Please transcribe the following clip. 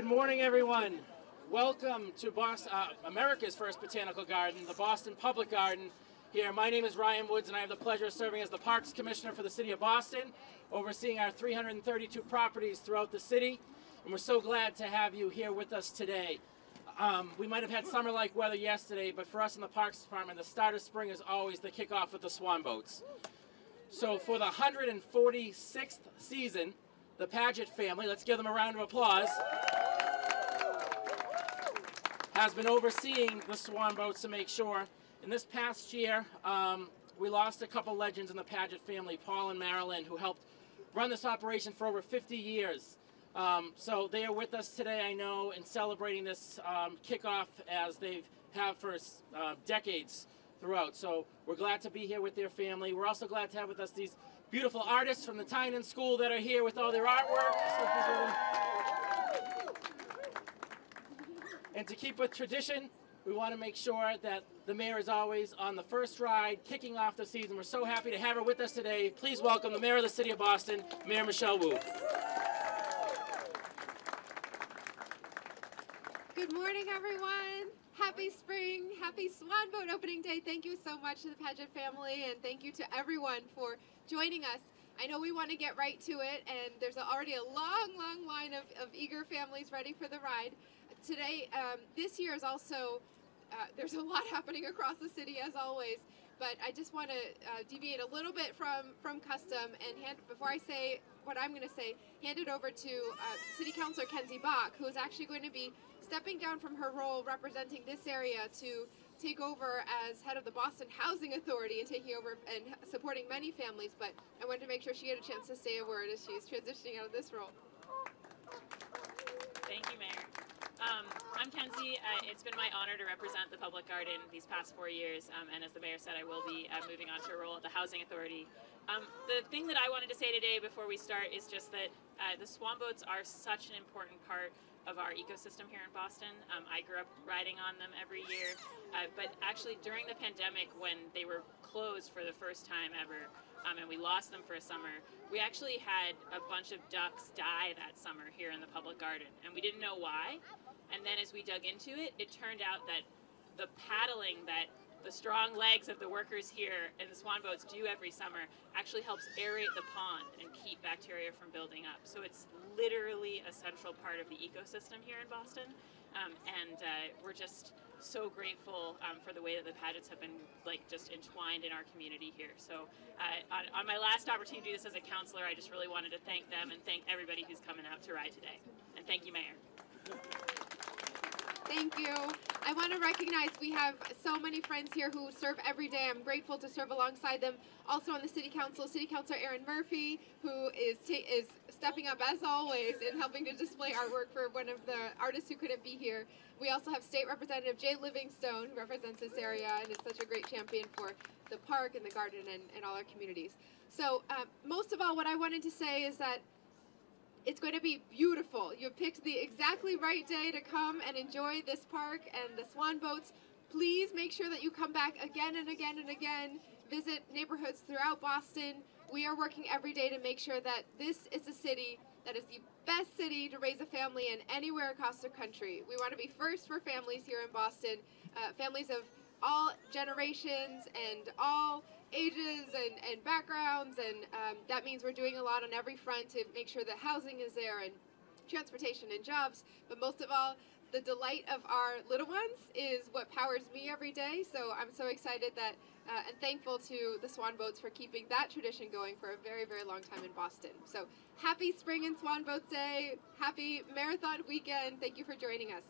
Good morning, everyone. Welcome to America's first botanical garden, the Boston Public Garden here. My name is Ryan Woods, and I have the pleasure of serving as the Parks Commissioner for the City of Boston, overseeing our 332 properties throughout the city. And we're so glad to have you here with us today. We might have had summer-like weather yesterday, but for us in the Parks Department, the start of spring is always the kickoff with the Swan Boats. So for the 146th season, the Paget family, let's give them a round of applause, has been overseeing the Swan Boats to make sure. In this past year, we lost a couple legends in the Paget family, Paul and Marilyn, who helped run this operation for over 50 years. So they are with us today, I know, in celebrating this kickoff as they have for decades throughout. So we're glad to be here with their family. We're also glad to have with us these beautiful artists from the Tynan School that are here with all their artwork. And to keep with tradition, we want to make sure that the mayor is always on the first ride, kicking off the season. We're so happy to have her with us today. Please welcome the mayor of the City of Boston, Mayor Michelle Wu. Good morning, everyone. Happy spring. Happy Swan Boat opening day. Thank you so much to the Paget family, and thank you to everyone for joining us. I know we want to get right to it, and there's already a long, long line of eager families ready for the ride. Today, this year is also, there's a lot happening across the city as always, but I just want to deviate a little bit from custom and before I say what I'm going to say, hand it over to City Councilor Kenzie Bach, who is actually going to be stepping down from her role representing this area to take over as head of the Boston Housing Authority and taking over and supporting many families, but I wanted to make sure she had a chance to say a word as she's transitioning out of this role. Thank you, Mayor. I'm Kenzie. It's been my honor to represent the Public Garden these past 4 years, and as the mayor said, I will be moving on to a role at the Housing Authority. The thing that I wanted to say today before we start is just that the Swan Boats are such an important part of our ecosystem here in Boston. I grew up riding on them every year, but actually during the pandemic when they were closed for the first time ever, and we lost them for a summer, we actually had a bunch of ducks die that summer here in the Public Garden, and we didn't know why. And then as we dug into it, it turned out that the paddling that the strong legs of the workers here in the Swan Boats do every summer actually helps aerate the pond and keep bacteria from building up. So it's literally a central part of the ecosystem here in Boston, and we're just so grateful for the way that the Pagets have been just entwined in our community here. So on my last opportunity to do this as a counselor, I just really wanted to thank them and thank everybody who's coming out to ride today. And thank you, Mayor. Thank you. I want to recognize we have so many friends here who serve every day. I'm grateful to serve alongside them. Also on the City Council, City Councilor Erin Murphy, who is stepping up as always in helping to display artwork for one of the artists who couldn't be here. We also have State Representative Jay Livingstone, who represents this area and is such a great champion for the park and the garden and all our communities. So most of all, what I wanted to say is that it's going to be beautiful. You picked the exactly right day to come and enjoy this park and the Swan Boats. Please make sure that you come back again and again and again. Visit neighborhoods throughout Boston. We are working every day to make sure that this is a city that is the best city to raise a family in anywhere across the country. We want to be first for families here in Boston, families of all generations and all ages and backgrounds, and that means we're doing a lot on every front to make sure that housing is there and transportation and jobs, but most of all, the delight of our little ones is what powers me every day. So I'm so excited that and thankful to the Swan Boats for keeping that tradition going for a very, very long time in Boston. So happy Spring and Swan Boat Day, happy Marathon Weekend. Thank you for joining us.